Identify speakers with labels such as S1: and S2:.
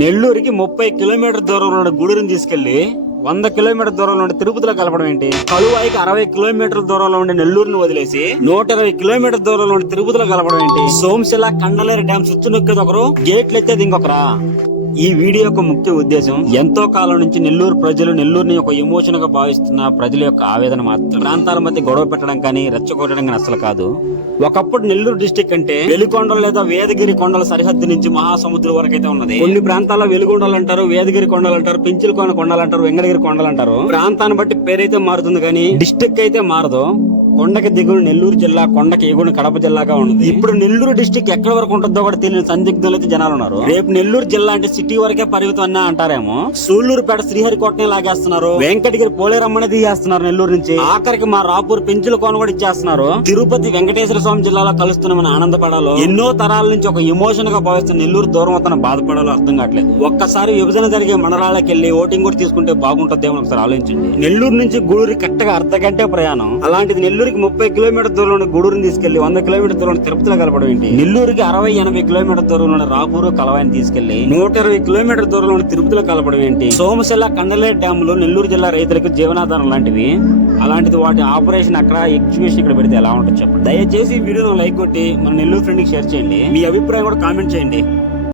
S1: నెల్లూరుకి ముప్పై కిలోమీటర్ దూరంలో ఉన్న గూడూరుని తీసుకెళ్ళి వంద కిలోమీటర్ దూరంలో ఉండే తిరుపతిలో కలపడం ఏంటి? కలువాయికి అరవై కిలోమీటర్ల దూరంలో ఉండే నెల్లూరుని వదిలేసి నూట ఇరవై కిలోమీటర్ దూరంలో ఉండే తిరుపతిలో కలపడం ఏంటి? సోమశిల కండలేరు డ్యామ్ స్విచ్ నొక్కేది ఒకరు గేట్లు ఎత్తేది ఇంకొకరా? ఈ వీడియో యొక్క ముఖ్య ఉద్దేశం ఎంతో కాలం నుంచి నెల్లూరు ప్రజలు నెల్లూరుని ఒక ఎమోషన్గా భావిస్తున్న ప్రజల యొక్క ఆవేదన మాత్రం ప్రాంతాల మధ్య గొడవ పెట్టడం కానీ రెచ్చగొట్టడం కానీ అసలు కాదు. ఒకప్పుడు నెల్లూరు డిస్టిక్ అంటే వెలికొండలు లేదా వేదగిరి కొండల సరిహద్దు నుంచి మహాసముద్రం వరకు అయితే ఉన్నది. కొన్ని ప్రాంతాల్లో వెలుగొండలు అంటారు వేదగిరి కొండలు అంటారు పెంచులకోన కొండలు అంటారు వెంకటగిరి కొండలు అంటారు. ప్రాంతాన్ని బట్టి పేరైతే మారుతుంది కానీ డిస్టిక్ అయితే మారదు. కొండకి దిగుడు నెల్లూరు జిల్లా కొండకి ఎగుడు కడప జిల్లాగా ఉంది ఇప్పుడు నెల్లూరు డిస్టిక్ ఎక్కడ వరకు ఉంటుందో కూడా తెలియని సందిగ్ధులు అయితే జనాలు ఉన్నారు. రేపు నెల్లూరు జిల్లా అంటే సిటీ వరకే పరిమితం అన్నా అంటారేమో? సూళ్ళూరుపేట శ్రీహరికోటనే లాగేస్తున్నారు. వెంకటగిరి పోలేరమ్మని తీసేస్తున్నారు నెల్లూరు నుంచి. ఆఖరికి మా రాపూర్ పెంచుల కోన కూడా ఇచ్చేస్తున్నారు. తిరుపతి వెంకటేశ్వర స్వామి జిల్లాలో కలుస్తున్నామని ఆనందపడాలో? ఎన్నో తరాల నుంచి ఒక ఎమోషన్గా భావిస్తున్న నెల్లూరు దూరం అవుతున్న బాధపడాలో అర్థం కావట్లేదు. ఒక్కసారి విభజన జరిగే మండలాలకు వెళ్ళి ఓటింగ్ కూడా తీసుకుంటే బాగుంటుందేమో ఒకసారి ఆలోచించండి. నెల్లూరు నుంచి గూడూరు కరెక్ట్గా అర్ధ గంటే ప్రయాణం. అలాంటిది నెల్లూరుకి ముప్పై కిలోమీటర్ దూరంలో గూడూరుని తీసుకెళ్ళి వంద కిలోమీటర్ దూరంలో తిరుపతిలో కలపడం ఏంటి? నెల్లూరుకి అరవై ఎనభై కిలోమీటర్ దూరంలో రాపూరు కలవాయిని తీసుకెళ్ళి నూట ఇరవై కిలోమీటర్ దూరంలో తిరుపతిలో కలపడం ఏంటి? సోమశిల కండలేరు డ్యాములు నెల్లూరు జిల్లా రైతులకు జీవనాధారం లాంటివి. అలాంటిది వాటి ఆపరేషన్ అక్కడ ఎగ్జిబిషన్ ఇక్కడ పెడితే ఎలా ఉంటుంది చెప్పండి. దయచేసి ఈ వీడియోను లైక్ కొట్టి మన నెల్లూరు ఫ్రెండ్కి షేర్ చేయండి. మీ అభిప్రాయం కూడా కామెంట్ చేయండి.